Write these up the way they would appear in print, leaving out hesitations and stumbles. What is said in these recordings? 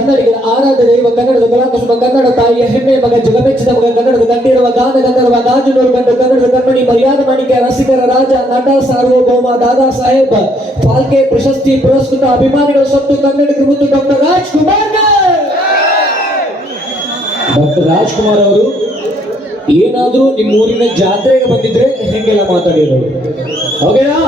ಕನ್ನಡಿಗರ ಆರಾಧ್ಯ ದೈವ ಕನ್ನಡದ ಕಲಾಕುಸುಮ ಕನ್ನಡ ತಾಯಿಯ ಹೆಮ್ಮೆಯ ಮಗ ಜಗಮೆಚ್ಚಿದ ಮಗ ಕನ್ನಡದ ಕಂಠೀರವ ಗಾನ ಗಂಧರ್ವ ಗಾಜುನೂರು ಕಂಡು ಕನ್ನಡದ ಕಣ್ಮಣಿ ಮರ್ಯಾದ ಮಾಣಿಕ್ಯ ರಸಿಕರ ರಾಜ ನಟ ಸಾರ್ವಭೌಮ ದಾದಾ ಸಾಹೇಬ್ ಫಾಲ್ಕೆ ಪ್ರಶಸ್ತಿ ಪುರಸ್ಕೃತ ಅಭಿಮಾನಿಗಳ ಸೊತ್ತು ಕನ್ನಡಿಗರು ಮತ್ತು ಡಾಕ್ಟರ್ ರಾಜ್ಕುಮಾರ್. ಡಾಕ್ಟರ್ ರಾಜ್ಕುಮಾರ್ ಅವರು ಏನಾದ್ರೂ ನಿಮ್ಮ ಊರಿನ ಜಾತ್ರೆಗೆ ಬಂದಿದ್ರೆ ಹೆಂಗೆಲ್ಲ ಮಾತಾಡಿರೋರು, ಓಕೆನಾ?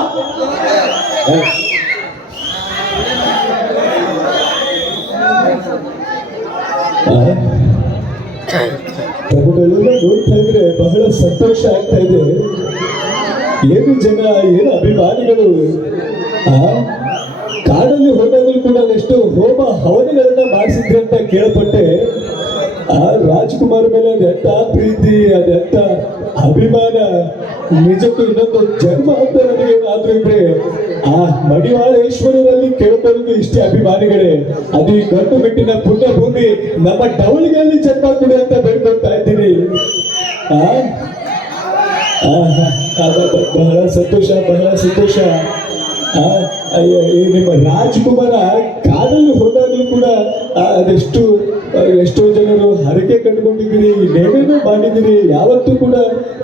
ಪ್ರಭುಗಳೆಲ್ಲ ನೋಡ್ತಾ ಇದ್ರೆ ಬಹಳ ಸಂತೋಷ ಆಗ್ತಾ ಇದೆ. ಏನು ಜನ, ಏನು ಅಭಿಮಾನಿಗಳು. ಕಾಡಲ್ಲಿ ಹೋದಾಗಲೂ ಕೂಡ ಎಷ್ಟು ಹೋಮ ಹವನಗಳನ್ನ ಮಾಡಿಸಿದ್ರೆ ಅಂತ ಕೇಳ್ಪಟ್ಟೆ. ಆ ರಾಜ್ಕುಮಾರ್ ಮೇಲೆ ಅದೆಂತ ಪ್ರೀತಿ, ಅದೆಂತ ಅಭಿಮಾನ. ನಿಜಕ್ಕೂ ಇನ್ನೊಂದು ಜನ್ಮ ಅಂತ ನನಗೆ ಏನಾದ್ರೂ ಇದ್ರೆ ಆ ಮಡಿವಾಳೇಶ್ವರರಲ್ಲಿ ಕೇಳ್ಕೊಳ್ಳೋದು ಇಷ್ಟೇ ಅಭಿಮಾನಿಗಳೇ. ಅದು ಈ ಗಂಡು ಮೆಟ್ಟಿನ ಪುಣ್ಯ ಭೂಮಿ ನಮ್ಮ ಡವಳಿಗೆಯಲ್ಲಿ ಜನ್ಮ ಕೊಡಿ ಅಂತ ಬೇಡ್ಕೊಳ್ತಾ ಇದ್ದೀನಿ. ಬಹಳ ಸಂತೋಷ, ಬಹಳ ಸಂತೋಷ. ನಿಮ್ಮ ರಾಜ್ಕುಮಾರ ಕಾಡಲ್ಲಿ ಹೋದಾಗಲೂ ಕೂಡ ಎಷ್ಟೋ ಜನರು ಹರಕೆ ಕಂಡುಕೊಂಡಿದ್ದೀರಿ, ನೇವೇನೋ ಮಾಡಿದ್ದೀರಿ. ಯಾವತ್ತೂ ಕೂಡ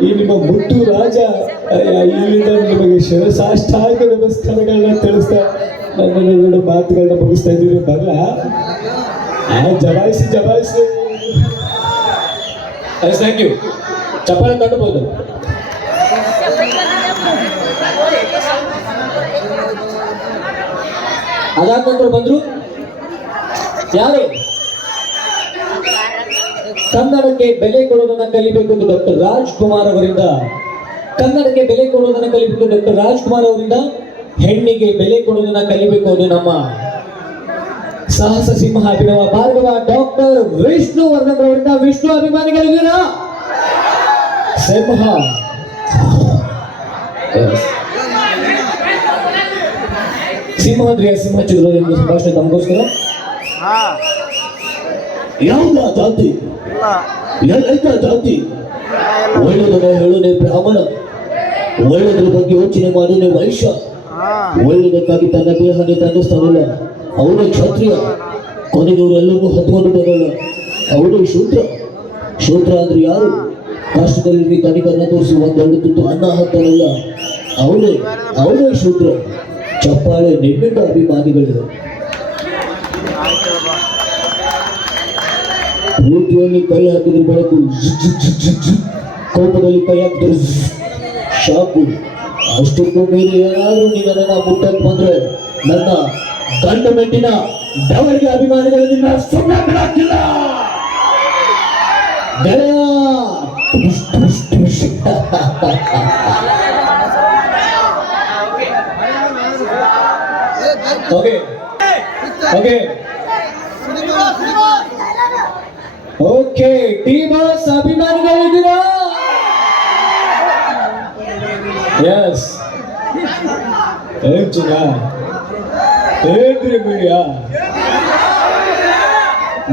ಈ ನಿಮ್ಮ ಮುದ್ದು ರಾಜ ಇಲ್ಲಿಂದ ನಿಮಗೆ ಶಿರಸಾಷ್ಟಾಂಗ ನಮಸ್ಕಾರಗಳನ್ನ ತಿಳಿಸ್ತಾ ನನ್ನ ಮಾತುಗಳನ್ನ ಮುಗಿಸ್ತಾ ಇದ್ದೀರಿ. ಬರಲ್ಲ ಜಬಾಯಿಸಿ ಥ್ಯಾಂಕ್ ಯು. ಚಪ್ಪಾಳೆ ತಟ್ಟಬಹುದು. ಅದಾದ ನಂತರ ಬಂದ್ರು ಯಾರು? ಕನ್ನಡಕ್ಕೆ ಬೆಲೆ ಕೊಡೋದನ್ನ ಕಲಿಬೇಕು ಎಂದು ಡಾಕ್ಟರ್ ರಾಜ್ಕುಮಾರ್ ಅವರಿಂದ, ಕನ್ನಡಕ್ಕೆ ಬೆಲೆ ಕೊಡೋದನ್ನ ಕಲಿಬೇಕು ಡಾಕ್ಟರ್ ರಾಜ್ಕುಮಾರ್ ಅವರಿಂದ. ಹೆಣ್ಣಿಗೆ ಬೆಲೆ ಕೊಡೋದನ್ನ ಕಲಿಬೇಕು ಅದು ನಮ್ಮ ಸಾಹಸ ಸಿಂಹ ಅಭಿನವ ಭಾರ್ಗವ ಡಾಕ್ಟರ್ ವಿಷ್ಣು ವರ್ಧನ್ ಅವರಿಂದ. ವಿಷ್ಣು ಅಭಿಮಾನಿಗಳಿದ್ದೀರಾ? ಸಿಂಹ ಸಿಂಹಾದ್ರಿಯ ಸಿಂಹ ಚಿತ್ರದಿಂದ ಸಂಭಾಷಣೆ ತಮಗೋಸ್ಕರ. ಯಾವ್ದ ಜಾತಿ, ಎಲ್ಲ ಜಾತಿ ಒಳ್ಳೆದನ್ನ ಹೇಳೋನೆ ಬ್ರಾಹ್ಮಣ, ಒಳ್ಳೆದ್ರ ಬಗ್ಗೆ ಯೋಚನೆ ಮಾಡೋನೆ ವೈಶ್ಯ, ಒಳ್ಳೆದಕ್ಕಾಗಿ ತನ್ನ ದೇಹನೇ ತಂದಿಸ್ತಾನಲ್ಲ ಅವನು ಕ್ಷತ್ರಿಯ, ಕೊನೆದವರು ಎಲ್ಲರೂ ಹತ್ಕೊಂಡು ಬರಲ್ಲ ಅವನು ಶೂದ್ರ. ಶೂದ್ರ ಅಂದ್ರೆ ಯಾರು? ಕಷ್ಟದಲ್ಲಿ ಕನಿಕರನ್ನ ತೋರಿಸಿ ಒಂದೆರಡು ತುತ್ತು ಅನ್ನ ಹಾಕ್ತಾನಲ್ಲ ಅವನೇ ಶೂದ್ರ. ಚಪ್ಪಾಳೆ ನಿಮ್ಮಿಂದ ಅಭಿಮಾನಿಗಳಿದೆ. ಪ್ರೀತಿಯಲ್ಲಿ ಕೈ ಹಾಕಿದ್ರೆ ಬೆಳಕು, ಕೋಪದಲ್ಲಿ ಕೈ ಹಾಕಿದ್ರೆ ಶಾಕು. ಅಷ್ಟಕ್ಕೂ ಮೇಲೆ ಏನಾದ್ರೂ ನೀವು ನನ್ನ ಮುಟ್ಟಕ್ಕೆ ಬಂದ್ರೆ ನನ್ನ ಗಂಡು ಮೆಟ್ಟಿನ ಡವಳಿಗೆ ಅಭಿಮಾನಿಗಳು ನಿನ್ನ ಸುಮ್ಮನೆ ಬಿಡಾಕಿಲ್ಲ ಗೆಳೆಯ. ಓಕೆ ಟಿ ಬಾಸ್ ಅಭಿಮಾನಿಗಳಿದ್ದೀರಾ? ಎಸ್. ಹೇಳ್ತೀರಿ ಬಿಡಿಯ,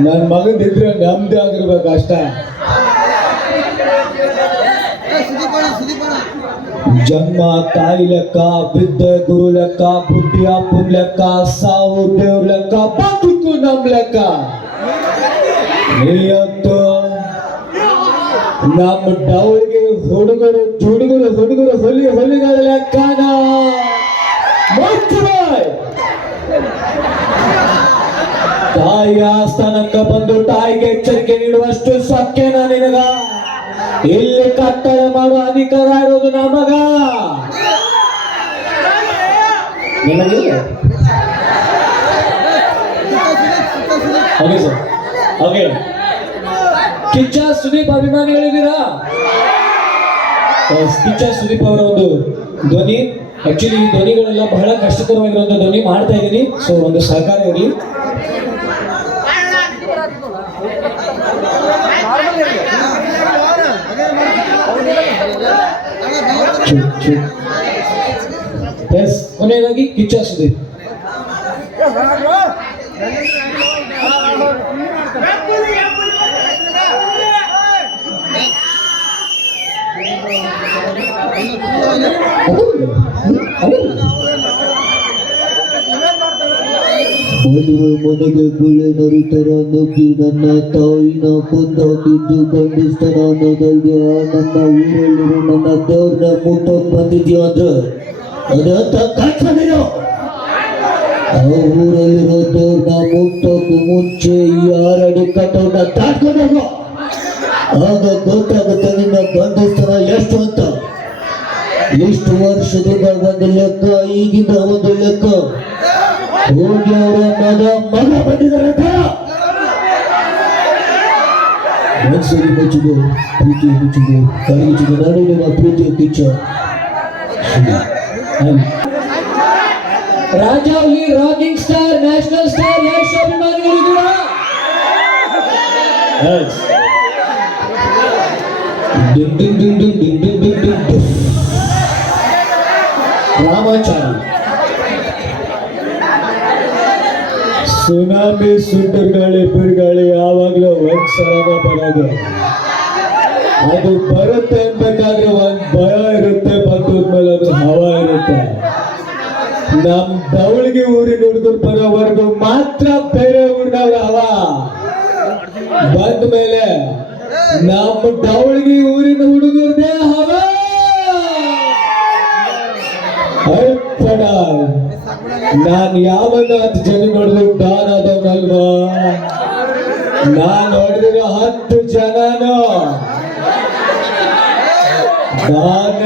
ನನ್ನ ಮಗನಿದ್ರೆ ನಮ್ದೇ ಆಗಿರ್ಬೇಕು ಅಷ್ಟ. ಜನ್ಮ ತಾಯಿ ಲೆಕ್ಕ, ವಿದ್ಯೆ ಗುರು ಲೆಕ್ಕ, ಬುದ್ಧಿ ಅಪ್ಪನ ಲೆಕ್ಕ, ಸಾವು ದೇವ್ರ ಲೆಕ್ಕ, ಬದುಕು ನಮ್ ಲೆಕ್ಕ. ನೀಯಂತೂ ನಮ್ಮ ಡವಳಿಗೆ ಹುಡುಗರು ಹೊಲಿಗಳ ಲೆಕ್ಕನ ತಾಯಿಯ ಆಸ್ಥಾನಕ್ಕೆ ಬಂದು ತಾಯಿಗೆ ಎಚ್ಚರಿಕೆ ನೀಡುವಷ್ಟು ಸೊಕ್ಕೆನ ನಿನಗ? ಇಲ್ಲಿ ಕಟ್ಟಡ ಮಾಡುವ ಅಧಿಕಾರ ಇರೋದು ನಮಗ, ನಿನಗಿಲ್ಲ. Okay sir. Okay, Kichcha Sudeep ಅಭಿಮಾನಿಗಳಿದ್ದೀರಾ? ಕಿಚ್ಚ ಸುದೀಪ್ ಅವರ ಒಂದು ಧ್ವನಿ, ಆಕ್ಚುಲಿ ಈ ಧ್ವನಿಗಳೆಲ್ಲ ಬಹಳ ಕಷ್ಟಕರವಾಗಿರುವಂತ ಧ್ವನಿ ಮಾಡ್ತಾ ಇದ್ದೀನಿ. ಸೊ ಒಂದು ಸಹಕಾರ ಇರಲಿ. ಎಸ್, ಕೊನೆಯದಾಗಿ ಕಿಚ್ಚ ಸುದೀಪ್. ಮದುವೆ ಮನೆಗೆ ಗುಳೆ ನರಿತರ ನುಗ್ಗಿ ನನ್ನ ತಾಯಿನ ಕೊಂದಾಕಿದ್ದು ಖಂಡಿಸ್ತಾನ ಅನ್ನೋದಲ್ದೆ ನನ್ನ ಊರಲ್ಲಿರೋ ನನ್ನ ದೇವ್ರನ್ನ ಮುಟ್ಟಕ್ ಬಂದಿದ್ಯಾ ಅಂದ್ರೆ ಅದಂತ ಕಾಡ್ಸೋದೇನು? ಆ ಊರಲ್ಲಿರೋ ದೇವ್ರನ್ನ ಮುಟ್ಟಕ್ಕೂ ಮುಂಚೆ ಯಾರಡಿ ಕಟ್ಟೋನ ದಾಟ್ಕೋಬೇಕು. ಆಗ ಗೊತ್ತಾಗುತ್ತೆ ನಿನ್ನ ಬಂಧಿಸ್ತಾನ ಎಷ್ಟು ಅಂತ. ಎಷ್ಟು ವರ್ಷದಿಂದ ಒಂದು ಲೆಕ್ಕ, ಈಗಿನ ಒಂದು ಲೆಕ್ಕ. ಹೋಗಿ ಅವರ ಮಗ ಬಂದಿದ್ದಾರೆ. ಮನಸ್ಸಲ್ಲಿ ಮೆಚ್ಚಿದೆ, ಪ್ರೀತಿ ಮೆಚ್ಚಿದೆ, ಕರಗಿಸಿದೆ. ನಾನು ನಿಮ್ಮ ಪ್ರೀತಿಯ ಕಿಚ್ಚ. ರಾಜಾವಲಿ rocking star, national star, Yash ಅಭಿಮಾನಿಗಳಿದ್ದೀರಾ? ಡಿಂಗ್ ಡಿಂಗ್ ಡಿಂಗ್ ಡಿಂಗ್ ಡಿಂಗ್ ಡಿಂಗ್ ಡಿಂಗ್ ಡಿಂಗ್. ರಾಮಾಚಾರಿ ಸುನಾಮಿ, ಸುಂಟರ್ ಗಾಳಿ, ಬಿರುಗಾಳಿ ಯಾವಾಗ್ಲೂ ಒಂದ್ಸಲ ಬರೋದು. ಅದು ಬರುತ್ತೆ ಅನ್ಬೇಕಾದ್ರೆ ಒಂದ್ ಭಯ ಇರುತ್ತೆ, ಬಂದ್ಮೇಲೆ ಅದು ಹವ ಇರುತ್ತೆ. ನಮ್ ದವಳಿಗೆ ಊರಿನ ಹುಡುಗರು ಬರೋವರೆಗೂ ಮಾತ್ರ ಬೇರೆ ಊರಿನವ್ರ ಹವ. ಬಂದ ಮೇಲೆ ನಮ್ಮ ದವಳಿಗೆ ಊರಿನ ಹುಡುಗರದೇ ಹವ. ಅರ್ಪಣ. ನಾನ್ ಯಾವನ್ನ 10 ಜನ ನೋಡಿದ್ರು ಡಾನ್ ಆದವನಲ್ವಾ? ನಾನ್ ನೋಡಿದಿರೋ 10 ಜನನು ಡಾನ್.